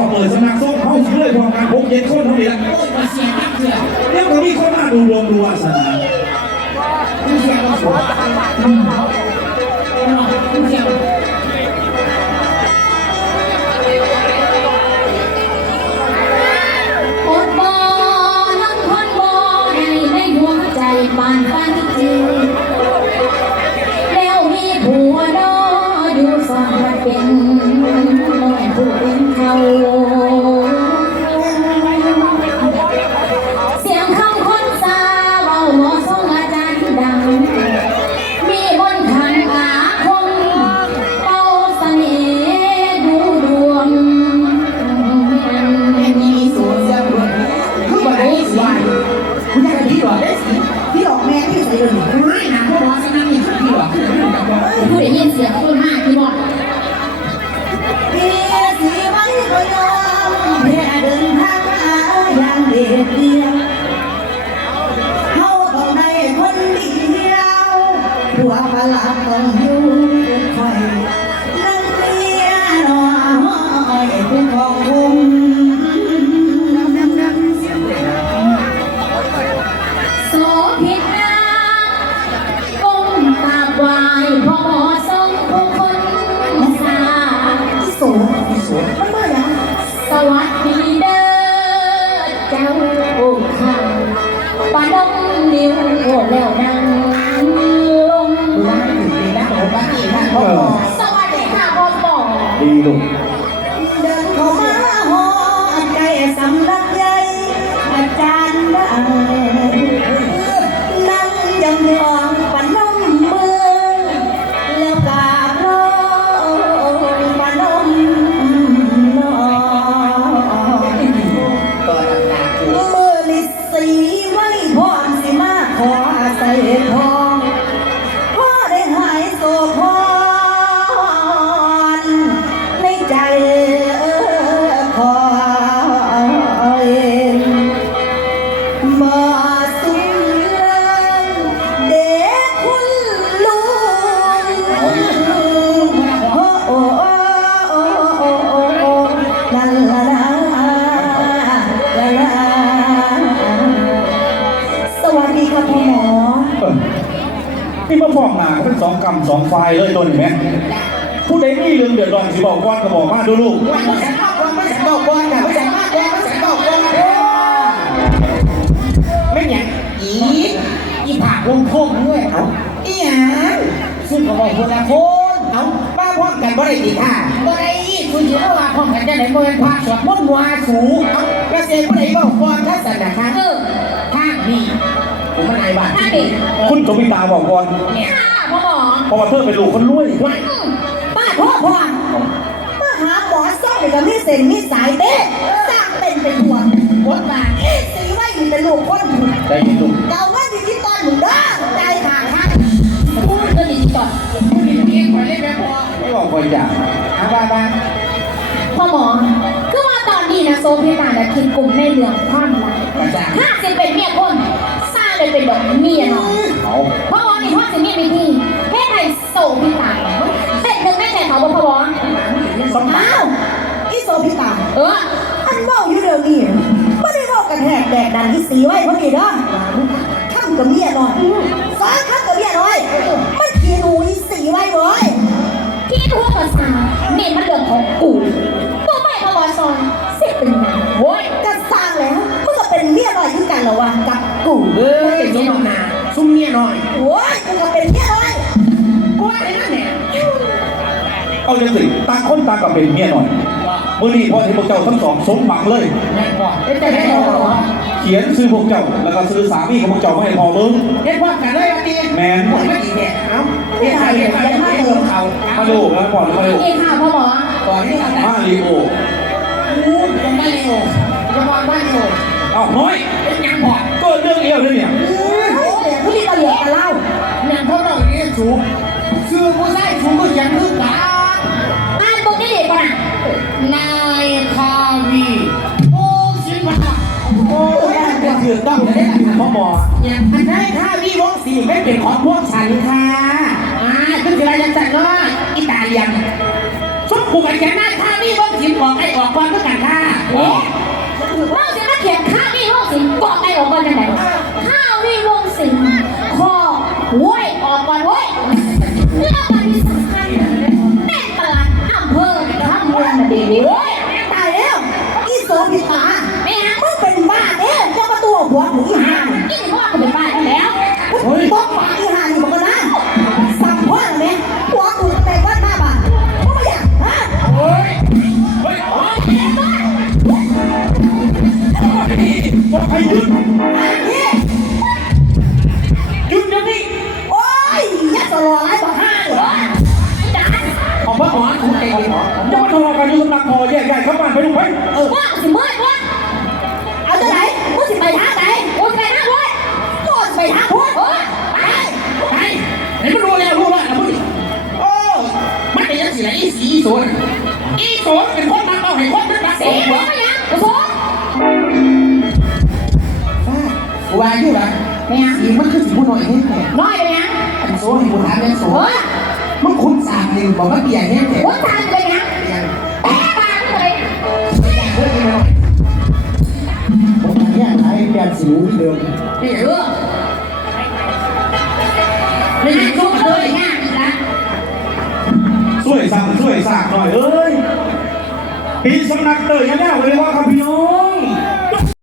พอเปิดสนามส้มเขาสิเลยพอมกันพกเย็นคนเท่านี้ละโอ้ยมาเสียนักเถื่อเรียวก็มีคนมาดูดวงดูวาสนาผู้เสียก็สวยอืม คุณยายดีกว่าได้สิพี่ออกแม่ที่ใส่เลยไม่นะพ่อบอกสนั่นนี่คือดีกว่าผู้ได้ยินเสียงคนมากที่บอกพี่สีไว้ก็ยอมแค่เดินทางมาอย่างเด็ดเดียวเขาต้องได้คนเดียวผัวพลังต้องอยู่ องกรรมสองฝ่ายเลยตัวนี้แม่ผู้ใดมีเรื่องเดือดร้อนสิบอกก่อนก็บอกมาดูลูกไม่ฉันบอกก่อนไม่ฉันบอกก่อนนะไม่ฉันมากก่อนไม่ฉันบอกก่อนไม่หยังอีอีผักลงโทษด้วยเอาอีหยังซึ่งก็บอกคนละคนเอาป้าพร้อมกันบ่ได้ดีค่ะบ่ได้คุณเดี๋ยวว่าพร้อมกันจะไหนบ่เป็นพระสวดมนต์มัวสูเอาแล้วเสียผู้ใดบอกก่อนถ้าสันนะคะเออข้างนี่ผมมันไอ้บ้านคุณสมิตาบอกก่อนเนี่ย เพราะว่าเธอเป็นลูกคนรวยวันอืมป้าพ่อพ่อมาหาหมอซ่อมเดี๋ยวก็มีเส้นมีสายเด้สร้างเป็นเป็นห่วงวัดบาเอ๊ะสีไว้อยู่เป็นลูกคนถูกใจเย็นลูกเกาว่าอยู่ที่ตอนหนูเด้อใจขาดค่ะพูดก็ดีก่อนผู้หญิงเองขอเล่นแม่พอไม่บอกคอยอยากอาบ้าบ้าพ่อหมอคือว่าตอนนี้นะโซพิตาน่ะคิดกลุ่มในเรื่องความรักประจาถ้าจะเป็นเมียคนสร้างเลยเป็นดอกเมียน้อยเอาพ่อหมอ นี่พ่อจะมีวิธีให้ใครโซพิตาเป็นหนึ่งในใจเขาว่าพ่อหมอสำคัญอ้าวอีโซพิตาเอออันเมาอยู่เดี๋ยวนี้ไม่ได้เมากระแทกแดกดันที่สีไว้พอดีเด้อข้ามกับเมียน้อยฟ้าข้ามกับเมียน้อยมันขี้หนูอีสีไว้เว้ยที่ทั่วภาษานี่มันเรื่องของกูตัวไม่พ่อหมอซอนเสียเป็นไงโว้ยจะสร้างแล้วมันก็เป็นเมียน้อยขึ้นกันเหรอวะกับกูเอ้ยเป็นน้องนา ซุ่มเมียหน่อยโอ้ยกูก็เป็นเมียน้อยกูว่าไอ้นั่นเนี่ยเอาจังสิต่างคนต่างกับเป็นเมียหน่อยมื่อนี้พ่อที่พวกเจ้าทั้งสองสมหวังเลยแม่พอเอ้ยแต่ไม่พอเขียนซื้อพวกเจ้าแล้วก็ซื้อสามีของพวกเจ้ามาให้พ่อเบิ้งเรียกว่ากันเลยวันนี้แมนหมดไม่ดีเนี่ยเอ้าเรียกใครเรียกใครเรียกเติมเขามาดูนะก่อนมาดูนี่ค่ะพ่อหมอก่อนที่จะมาลีโออู้ยังไม่เร็วจะมองว่าเร็วเอาน้อยเป็นยังพอก็เรื่องเอี้ยวเลยเนี่ยเดี๋ยวผู้ที่ตะ เล่าแม่พ่อน้างนี่ชูซื้อผู้ชายสูงก็ยังลึป่าตาตัวนี้ปะน่ะนายคาวีโอ้สิบะโอ้ยจะถือต้องเลยพ่อหมออย่างนายคาวีวงสี่ไม่เป็นของพวกฉันค่ะอ่าคืออะไรยังจัดเนาะอิตาเลียนชุดผูกแขนนายคามีวงสี่ออกไอออกก่อนเพื่อการค่าโอ้ว่าจะมาเขียนคามีวงสี่ออกไอออกก่อนจะไหน โว้ยออกก่อนโว้ยแล้วมันมีสำคัญแม่ตลาดอำเภอทั้งเมืองมาดีโว้ยตายแล้วอีโซนผิดตาแม่มึงเป็นบ้าเด้เจ้าประตูหัวหนูอีห่ากินว่าเป็นบ้าแล้วต้องหมาอีห่าอยู่บนนะสั่งพ่อเลยหัวถูกแต่ว่าหน้าบ่าโอ้ยฮ้โอ้ยโอ้ยโอ้ย ของพ่อหมอถูกใจหมอจะมาทะเลาะกันอยู่สำนักพอแยกย้ายเข้าบ้านไปลูกไปเออว่าสิเมื่อยว่าเอาจะไหนมึงสิไปทางไหนโอ้ยไปนั่งด้วยก็ไปทางพุทธโอ้ยไปไปเห็นมันรู้แล้วรู้ว่านะพูดโอ้มันเป็นยังสิละอีสีอีโซนอีโซนเป็นคนมันเอาให้คนมันรักเสีเสียยไปหัวไหมยังโอ้โหว่าอยู่ละไปยังสีมันคือสีผู้น้อยแห้งแท้น้อยไปยังอันโซให้ผู้ถามยังโซโอ้ย มึงคุ้มสามหนึ่งบอกว่าเบียร์แห้งแท้โอ้ยตายไปยังแป๊ะปากเลยเฮ้ยไม่น้อยผมทำเนี่ยไอ้เบียร์สิวเดิมนี่เรื่องไม่ได้ทุกข์เลยง่ายนะช่วยสั่งช่วยสากหน่อยเอ้ยปีสำนักเตยยังแน่เลยว่าครับพี่น้อง